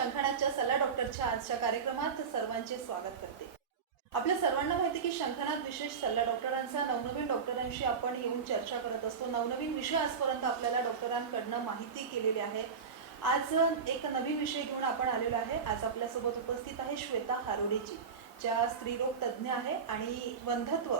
शंखनाथच्या सल्ला डॉक्टरच्या आजच्या कार्यक्रमात सर्वांचे स्वागत करते. आपल्या सर्वांना माहिती की शंखनाथ विशेष सल्ला डॉक्टरांचा नवनवीन डॉक्टरांशी आपण येऊन चर्चा करत असतो. नवनवीन विषय आजपर्यंत आपल्याला डॉक्टरांकडनं माहिती केलेली आहे. आज एक नवीन विषय घेऊन आपण आलेलो आहे. आज आपल्यासोबत उपस्थित आहे श्वेता हारोडेजी, ज्या स्त्रीरोग तज्ज्ञ आहे आणि वंध्यत्व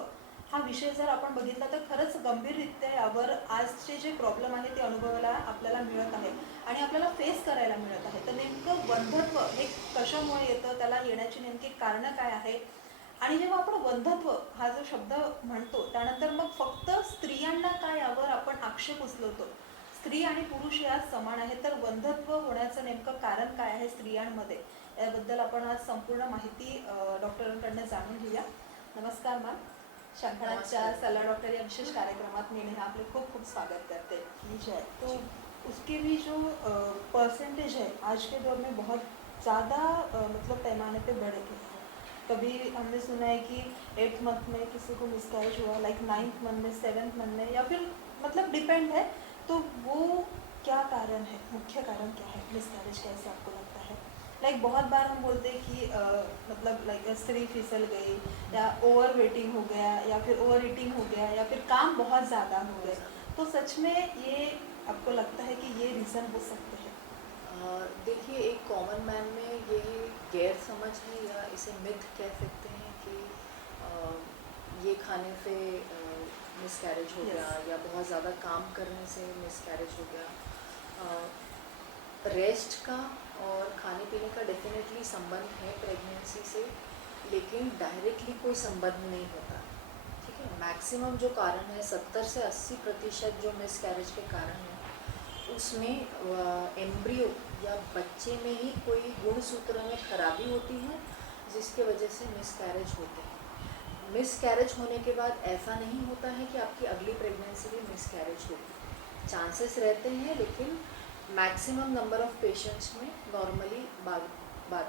हा विषय जर आपण बघितला तर खरंच गंभीररित्या यावर आजचे जे प्रॉब्लेम आहे ते अनुभवायला आपल्याला मिळत आहे आणि आपल्याला फेस करायला मिळत आहे. तर नेमकं वंध्यत्व हे कशामुळे येतं, त्याला येण्याची नेमकी कारणं काय आहे आणि जेव्हा आपण वंध्यत्व हा जो शब्द म्हणतो त्यानंतर मग फक्त स्त्रियांना काय यावर आपण आक्षेप उचलवतो. स्त्री आणि पुरुष या समान आहेत, तर वंध्यत्व होण्याचं नेमकं कारण काय आहे स्त्रियांमध्ये, याबद्दल आपण आज संपूर्ण माहिती डॉक्टरांकडनं जाणून घेऊया. नमस्कार मॅम. शंखनाथच्या सलाह डॉक्टर या विशेष कार्यक्रमात मैं आपले खूब खूब स्वागत करते हैं. तो उसके भी जो परसेंटेज है आज के दौर में बहुत ज़्यादा मतलब पैमाने पे बढ़ गए हैं. कभी हमने सुना है कि 8th मंथ में किसी को मिसकैरेज हुआ, लाइक 9th मंथ में, 7th मंथ में, या फिर मतलब डिपेंड है. तो वो क्या कारण है, मुख्य कारण क्या है मिसकैरेज का, ऐसे आपको लगता है? लाइक बहुत बार हम बोलते हैं कि मतलब लाइक स्त्री फिसल गई या ओवर वेटिंग हो गया या फिर ओवर ईटिंग हो गया या फिर काम बहुत ज़्यादा हो गए. तो सच में ये आपको लगता है कि ये रीज़न हो सकते हैं? देखिए, एक कॉमन मैन में ये गैर समझ है या इसे मिथ कह सकते हैं कि ये खाने से मिसकैरेज हो गया या बहुत ज़्यादा काम करने से मिसकैरेज हो गया. रेस्ट का और खाने पीने का डेफिनेटली संबंध है प्रेगनेंसी से, लेकिन डायरेक्टली कोई संबंध नहीं होता. ठीक है, मैक्सिमम जो कारण है 70 से 80% जो मिसकैरेज के कारण है उसमें एम्ब्रियो या बच्चे में ही कोई गुणसूत्र में खराबी होती है जिसके वजह से मिसकैरेज होते हैं. मिसकैरेज होने के बाद ऐसा नहीं होता है कि आपकी अगली प्रेगनेंसी में मिसकैरेज होगी. चांसेस रहते हैं, लेकिन मैक्सिमम नंबर ऑफ पेशेंट्स में नॉर्मली बाद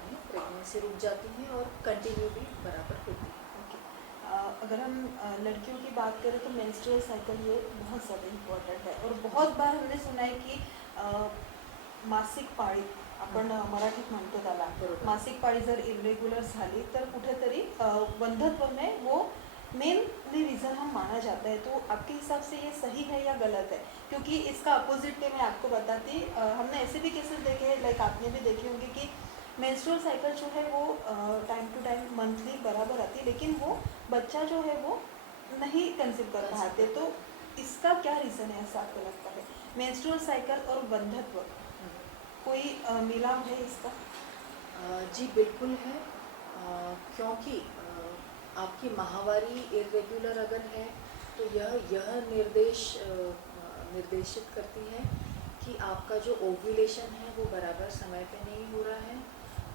में प्रेगनेंसी रुक जाती है और कंटिन्यू भी बराबर होती है. अगर हम लड़कियों की बात करें तो मेंस्ट्रुअल साइकिल ये बहुत ज़्यादा इम्पॉर्टंट है और बहुत बार हमने सुना है कि मासिक पाळी आपण मराठीत म्हणतो त्याला, मासिक पाळी जर इरेग्युलर झाली तर कुठेतरी वंध्यत्व में वो मेनली रीज़न हम माना जाता है. तो आपके हिसाब से ये सही है या गलत है? क्योंकि इसका अपोजिट में मैं आपको बताती, हमने ऐसे भी केसेस देखे हैं, लाइक आपने भी देखे होंगे कि मेंस्ट्रुअल साइकिल जो है वो टाइम टू टाइम मंथली बराबर आती है, लेकिन वो बच्चा जो है वो नहीं कंसीव कर पाते. तो इसका क्या रीज़न है ऐसा आपको लगता है? मेंस्ट्रुअल साइकिल और वंध्यत्व कोई मिलाव है इसका? जी बिल्कुल है, क्योंकि आपकी माहवारी इरेगुलर अगर है तो यह निर्देशित करती है कि आपका जो ओव्यूलेशन है वो बराबर समय पे नहीं हो रहा है.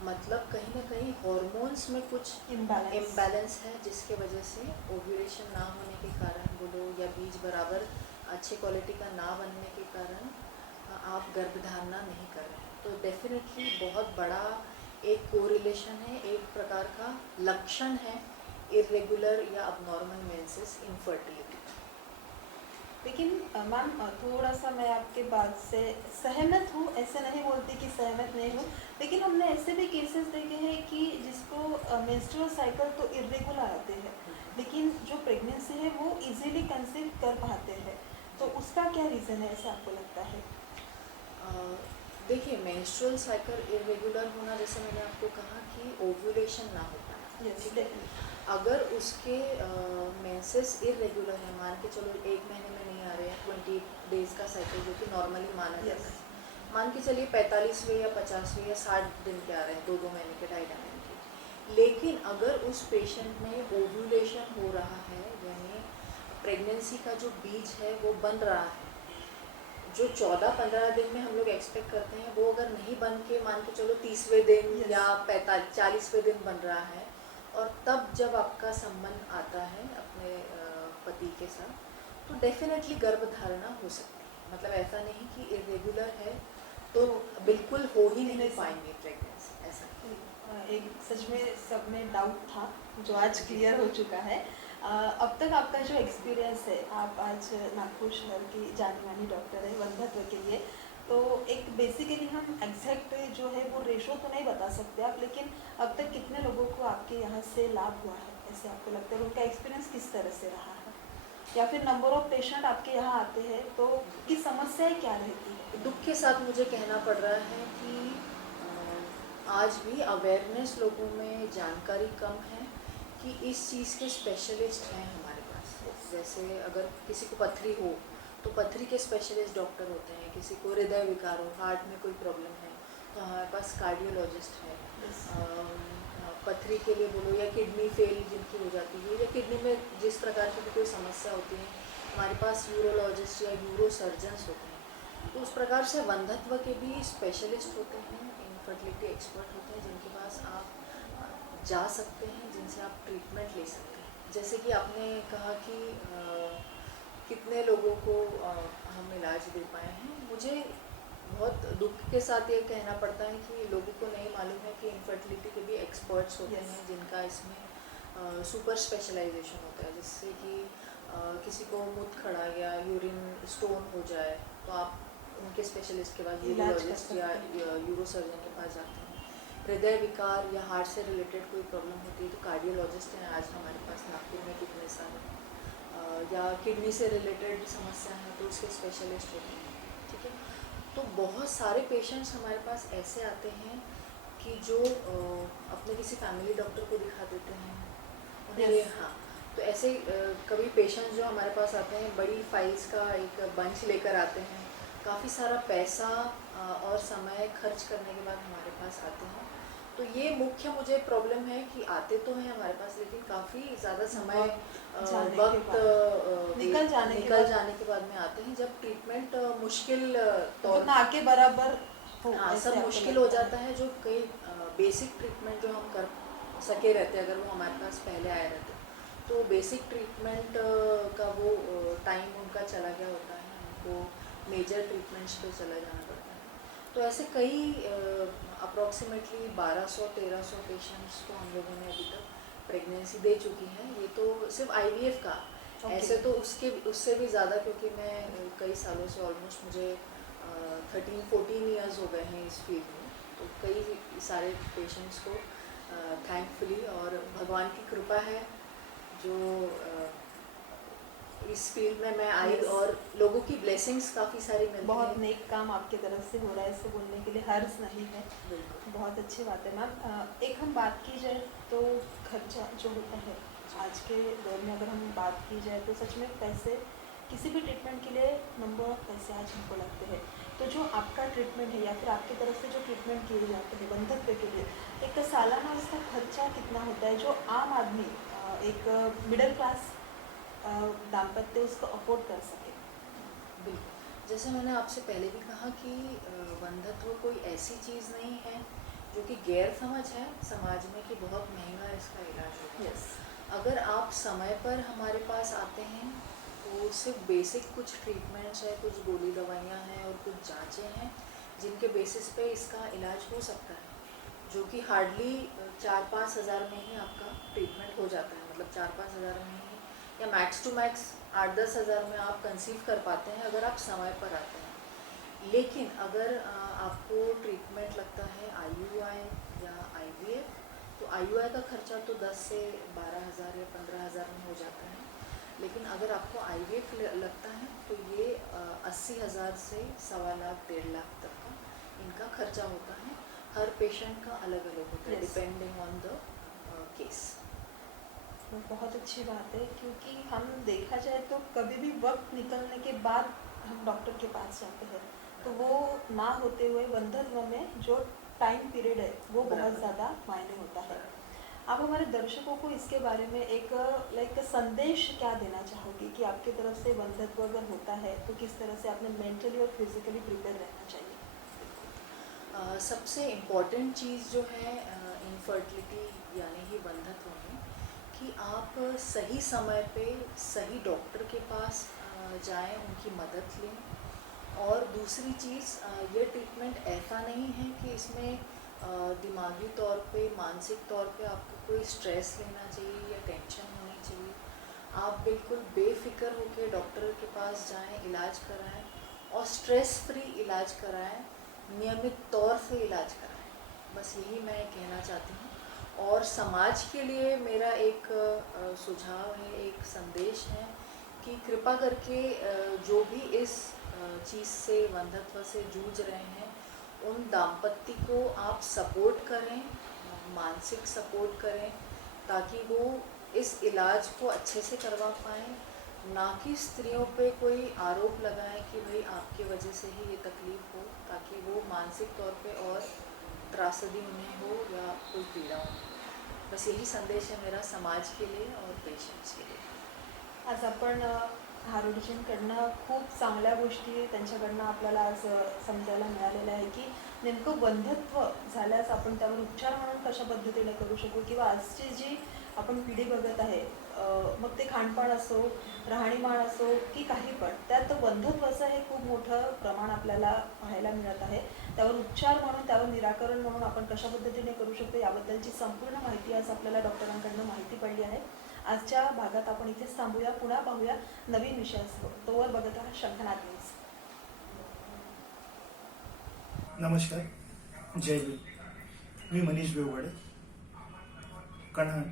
मतलब कहीं ना कहीं हार्मोन्स में कुछ इम्बैलेंस है जिसके वजह से ओव्यूलेशन ना होने के कारण बोलो या बीज बराबर अच्छे क्वालिटी का ना बनने के कारण आप गर्भधारणा नहीं कर रहे हैं. तो डेफिनेटली बहुत बड़ा एक कोरिलेशन है, एक प्रकार का लक्षण है इरेगुलर या अबनॉर्मल मेंसेस इनफर्टिलिटी. लेकिन मैम थोड़ा सा मैं आपके बात से सहमत हूँ, ऐसे नहीं बोलती कि सहमत नहीं हूँ, लेकिन हमने ऐसे भी केसेस देखे हैं कि जिसको मेंस्ट्रुअल साइकिल तो इरेगुलर आते हैं लेकिन जो प्रेगनेंसी है वो इजीली कंसीव कर पाते हैं. तो उसका क्या रीज़न है ऐसा आपको लगता है? देखिए, मेंस्ट्रुअल साइकिल इरेगुलर होना, जैसे मैंने आपको कहा कि ओव्यूलेशन ना हो पाना. ठीक है, अगर उसके मेंसेस इरेगुलर है, मान के चलो 1 महीने में नहीं आ रहे हैं, 20 डेज़ का साइकिल जो कि नॉर्मली माना जाता है, मान के चलिए 45वें या 50वें या 60 दिन के आ रहे हैं, 2-2 महीने के, 2.5 महीने के. लेकिन अगर उस पेशेंट में ओव्यूलेशन हो रहा है, यानी प्रेगनेंसी का जो बीज है वो बन रहा है, जो 14-15 दिन में हम लोग एक्सपेक्ट करते हैं, वो अगर नहीं बन के मान के चलो 30वें दिन या 40वें दिन बन रहा है, और तब जब आपका संबंध आता है अपने पति के साथ, तो डेफिनेटली गर्भधारणा हो सकती है. मतलब ऐसा नहीं कि इरेगुलर है तो बिल्कुल हो ही नहीं पाएंगे प्रेगनेंसी, ऐसा. एक सच में सब में डाउट था जो आज क्लियर हो चुका है. अब तक आपका जो एक्सपीरियंस है, आप आज नागपुर शहर की जानी मानी डॉक्टर है वंध्यत्व के लिए, तो एक बेसिकली हम एग्जैक्ट जो है वो रेशो तो नहीं बता सकते आप, लेकिन अब तक कितने लोगों को आपके यहाँ से लाभ हुआ है ऐसे आपको लगता है, उनका एक्सपीरियंस किस तरह से रहा है, या फिर नंबर ऑफ पेशेंट आपके यहाँ आते हैं तो की समस्याएं क्या रहती है? दुख के साथ मुझे कहना पड़ रहा है कि आज भी अवेयरनेस लोगों में जानकारी कम है कि इस चीज़ के स्पेशलिस्ट हैं हमारे पास। जैसे अगर किसी को पथरी हो तो पथरी के स्पेशलिस्ट डॉक्टर होते हैं, किसी को हृदय विकार हो, हार्ट में कोई प्रॉब्लम है तो हमारे पास कार्डियोलॉजिस्ट है। पथरी के लिए बोलो या किडनी फेल जिनकी हो जाती है या किडनी में जिस प्रकार की भी कोई समस्या होती है, हमारे पास यूरोलॉजिस्ट या यूरो सर्जन्स होते हैं। तो उस प्रकार से वंध्यत्व के भी स्पेशलिस्ट होते हैं, इनफर्टिलिटी एक्सपर्ट होते हैं जिनके पास आप जा सकते हैं, जिनसे आप ट्रीटमेंट ले सकते हैं। जैसे कि आपने कहा कि कितने लोगों को हम इलाज दे पाए हैं, मुझे बहुत दुख के साथ ये कहना पड़ता है कि लोगों को नहीं मालूम है कि इनफर्टिलिटी के भी एक्सपर्ट्स होते Yes. हैं जिनका इसमें सुपर स्पेशलाइजेशन होता है। जिससे कि किसी को मूत्र खड़ा गया, यूरिन स्टोन हो जाए तो आप उनके स्पेशलिस्ट के पास, इलाज कर यूरोलॉजिस्ट या सकते हैं। यूरो सर्जन के पास जाते हैं। हृदय विकार या हार्ट से रिलेटेड कोई प्रॉब्लम होती है तो कार्डियोलॉजिस्ट हैं आज हमारे पास नागपुर में कितने सारे। या किडनी से रिलेटेड समस्या है तो उसके स्पेशलिस्ट होते हैं, ठीक है। तो बहुत सारे पेशेंट्स हमारे पास ऐसे आते हैं कि जो अपने किसी फैमिली डॉक्टर को दिखा देते हैं उन्हें। Yes. हाँ, तो ऐसे कभी पेशेंट्स जो हमारे पास आते हैं बड़ी फाइल्स का एक बंच लेकर आते हैं, काफ़ी सारा पैसा और समय खर्च करने के बाद हमारे पास आते हैं। तो ये मुख्य मुझे प्रॉब्लम है कि आते तो हैं हमारे पास लेकिन काफ़ी ज़्यादा समय जाने के वक्त बाद, निकल जाने के बाद में आते हैं, जब ट्रीटमेंट मुश्किल तो तौर ना के बराबर हो, हाँ ऐसे सब आपको मुश्किल हो लगता है? जाता है। जो कई बेसिक ट्रीटमेंट जो हम कर सके रहते अगर वो हमारे पास पहले आए रहते, तो बेसिक ट्रीटमेंट का वो टाइम उनका चला गया होता है, उनको मेजर ट्रीटमेंट्स पे चला जाना पड़ता है। तो ऐसे कई अप्रॉक्सीमेटली 1200-1300 पेशेंट्स को हम लोगों ने अभी तक प्रेगनेंसी दे चुकी हैं। ये तो सिर्फ IVF का। Okay. ऐसे तो उससे भी ज़्यादा, क्योंकि मैं कई सालों से ऑलमोस्ट मुझे 13-14 ईयर्स हो गए हैं इस फील्ड में। तो कई सारे पेशेंट्स को थैंकफुली और भगवान की कृपा है जो इस फील्ड में मैं आई। Yes. और लोगों की ब्लेसिंग्स काफ़ी सारी मिलती बहुत हैं। नेक काम आपकी तरफ से हो रहा है, इससे बोलने के लिए हर्ज नहीं है, बिल्कुल। बहुत अच्छी बात है मैम। एक हम बात की जाए तो खर्चा जो होता है आज के दौर में, अगर हम बात की जाए तो सच में पैसे किसी भी ट्रीटमेंट के लिए नंबर ऑफ पैसे आज हमको लगते हैं। तो जो आपका ट्रीटमेंट है या फिर आपकी तरफ से जो ट्रीटमेंट किए जाते हैं बंधत्व के लिए, एक सालाना उसका खर्चा कितना होता है जो आम आदमी एक मिडिल क्लास दाम्पत्य उसको अफोर्ड कर सके? बिल्कुल, जैसे मैंने आपसे पहले भी कहा कि वंध्यत्व कोई ऐसी चीज़ नहीं है जो कि गैर समझ है समाज में कि बहुत महंगा इसका इलाज होता है। यस। अगर आप समय पर हमारे पास आते हैं तो सिर्फ बेसिक कुछ ट्रीटमेंट्स है, कुछ गोली दवाइयाँ हैं और कुछ जांचें हैं जिनके बेसिस पे इसका इलाज हो सकता है, जो कि हार्डली 4-5 हज़ार में ही आपका ट्रीटमेंट हो जाता है। मतलब 4-5 हज़ार में ही या मैक्स टू मैक्स 8-10 हज़ार में आप कंसीव कर पाते हैं अगर आप समय पर आते हैं। लेकिन अगर आपको ट्रीटमेंट लगता है IUI या IVF, तो IUI का खर्चा तो 10 से 12 हज़ार या 15 हज़ार में हो जाता है। लेकिन अगर आपको IVF लगता है तो ये 80 हज़ार से 1.25 लाख 1.5 लाख तक का इनका खर्चा होता है। हर पेशेंट का अलग अलग होता है, Yes. Depending on the case. तो बहुत अच्छी बात है, क्योंकि हम देखा जाए तो कभी भी वक्त निकलने के बाद हम डॉक्टर के पास जाते हैं तो वो ना होते हुए बंधत्व में जो टाइम पीरियड है वो बहुत बराबर। ज़्यादा मायने होता है। आप हमारे दर्शकों को इसके बारे में एक लाइक संदेश क्या देना चाहोगे कि आपकी तरफ से बंधत्व अगर होता है तो किस तरह से आपने मेंटली और फिजिकली प्रिपेयर रहना चाहिए? सबसे इम्पॉर्टेंट चीज़ जो है इनफर्टिलिटी यानी कि बंधत्व में, कि आप सही समय पे सही डॉक्टर के पास जाएं, उनकी मदद लें। और दूसरी चीज़, ये ट्रीटमेंट ऐसा नहीं है कि इसमें दिमागी तौर पे, मानसिक तौर पे आपको कोई स्ट्रेस लेना चाहिए या टेंशन होनी चाहिए। आप बिल्कुल बेफिक्र होकर डॉक्टर के पास जाएं, इलाज कराएं और स्ट्रेस फ्री इलाज कराएं, नियमित तौर से इलाज कराएं। बस यही मैं कहना चाहती हूँ। और समाज के लिए मेरा एक सुझाव है, एक संदेश है कि कृपा करके जो भी इस चीज़ से, वंध्यत्व से जूझ रहे हैं, उन दाम्पत्य को आप सपोर्ट करें, मानसिक सपोर्ट करें, ताकि वो इस इलाज को अच्छे से करवा पाएँ, ना कि स्त्रियों पे कोई आरोप लगाएं कि भाई आपकी वजह से ही ये तकलीफ़ हो, ताकि वो मानसिक तौर पे और त्रासदी उन्हें हो या कोई पीड़ा हो। बस यही संदेश है मेरा समाज के लिए और पेशेंट्स के लिए। आज आपण हारोडीजींकडनं खूप चांगल्या गोष्टी त्यांच्याकडनं आपल्याला आज समजायला मिळालेल्या आहे की नेमकं बंधत्व झाल्यास आपण त्यावर उपचार म्हणून कशा पद्धतीने करू शकू, किंवा आजची जी आपण पिढी बघत आहे, मग ते खाणपान असो, राहणीमान असो की काही पण, त्यात बंधत्वाचं हे खूप मोठं प्रमाण आपल्याला पाहायला मिळत आहे. त्यावर उपचार म्हणून, त्यावर निराकरण म्हणून आपण कशा पद्धतीने करू शकतो याबद्दलची संपूर्ण माहिती आज आपल्याला डॉक्टरांकडनं माहिती पडली आहे. आजच्या भागात आपण इथेच थांबूया, पुन्हा पाहूया नवीन विषयासह. तोवर बघत राहा शंखनाद न्यूज. नमस्कार, जय भीम. मी मनीष बेवगडे, कणाण.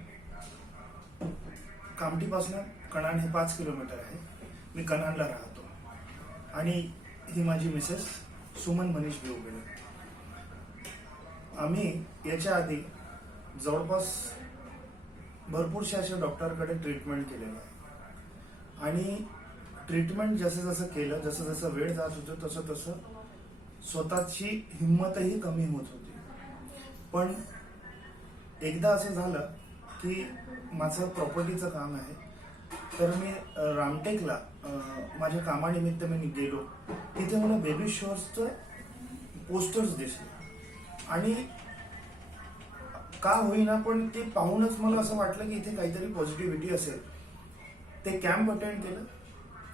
कामठीपासून कणाण हे 5 किलोमीटर आहे. मी कणाणला राहतो आणि ही माझी मिसेस सुमन मनीष बेवगडे. आम्ही याच्या आधी जवळपास भरपूरशा अशा डॉक्टरकडे ट्रीटमेंट केलेलं आहे आणि ट्रीटमेंट जसं जसं केलं, जसं जसं वेळ जात होतं तसं तसं स्वतःची हिंमतही कमी होत होती. पण एकदा असं झालं की माझं प्रॉपर्टीचं काम आहे, तर मी रामटेकला माझ्या कामानिमित्त मी गेलो. तिथे मला बेबी शॉवरचं पोस्टर्स दिसले आणि का होईना पण ते पाहूनच मला असं वाटलं की इथे काहीतरी पॉझिटिव्हिटी असेल. ते कॅम्प अटेंड केलं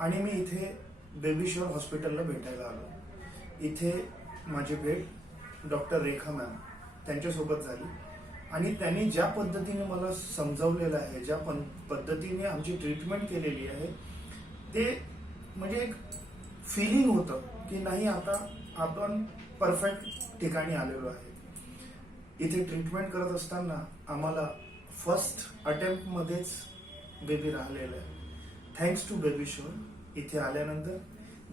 आणि मी इथे बेबी शॉवर हॉस्पिटलला भेटायला आलो. इथे माझी भेट डॉक्टर रेखा मॅम त्यांच्यासोबत झाली आणि त्यांनी ज्या पद्धतीने मला समजावलेलं आहे, ज्या पद्धतीने आमची ट्रीटमेंट केलेली आहे, ते म्हणजे एक फिलिंग होतं की नाही, आता आपण परफेक्ट ठिकाणी आलेलो आहे. इथे ट्रीटमेंट करत असताना आम्हाला फर्स्ट अटेम्प्टमध्येच बेबी राहिलेला आहे. Thanks to baby shower. इथे आल्यानंतर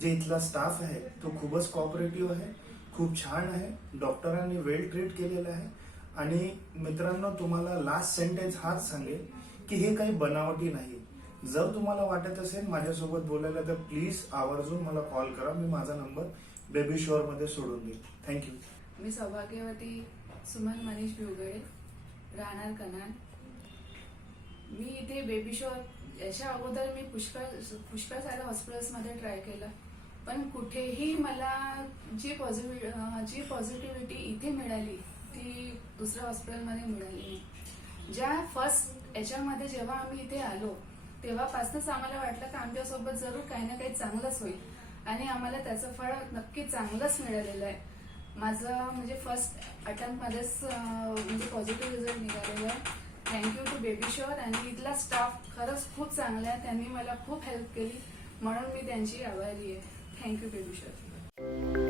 जे इथला स्टाफ आहे तो खूपच कॉपरेटिव्ह आहे, खूप छान आहे. डॉक्टरांनी वेल ट्रीट केलेलं आहे. आणि मित्रांनो, तुम्हाला लास्ट सेंटेन्स हाच सांगेल की हे काही बनावटी नाही. जर तुम्हाला वाटत असेल माझ्यासोबत बोलायला तर प्लीज आवर्जून मला कॉल करा. मी माझा नंबर बेबी शॉवर मध्ये सोडून देईन. थँक्यू. मी सौभाग्यवती सुमन मनीष भिवगडे, राहणार कणाण. मी इथे बेबी शॉवर याच्या अगोदर मी पुष्कळ साऱ्या हॉस्पिटल्समध्ये ट्राय केलं, पण कुठेही मला जी पॉझिटिव्हिटी इथे मिळाली ती दुसऱ्या हॉस्पिटलमध्ये मिळाली नाही. ज्या फर्स्ट याच्यामध्ये जेव्हा आम्ही इथे आलो तेव्हापासूनच आम्हाला वाटलं की आमच्यासोबत जरूर काही ना काही चांगलंच होईल आणि आम्हाला त्याचं फळ नक्की चांगलंच मिळालेलं आहे. माझं म्हणजे फर्स्ट अटेम्प्टमध्येच म्हणजे पॉझिटिव्ह रिझल्ट निघालेला आहे. Thank you to baby shower. आणि इथला स्टाफ खरंच खूप चांगला आहे, त्यांनी मला खूप हेल्प केली, म्हणून मी त्यांची आभारी आहे. Thank you baby shower.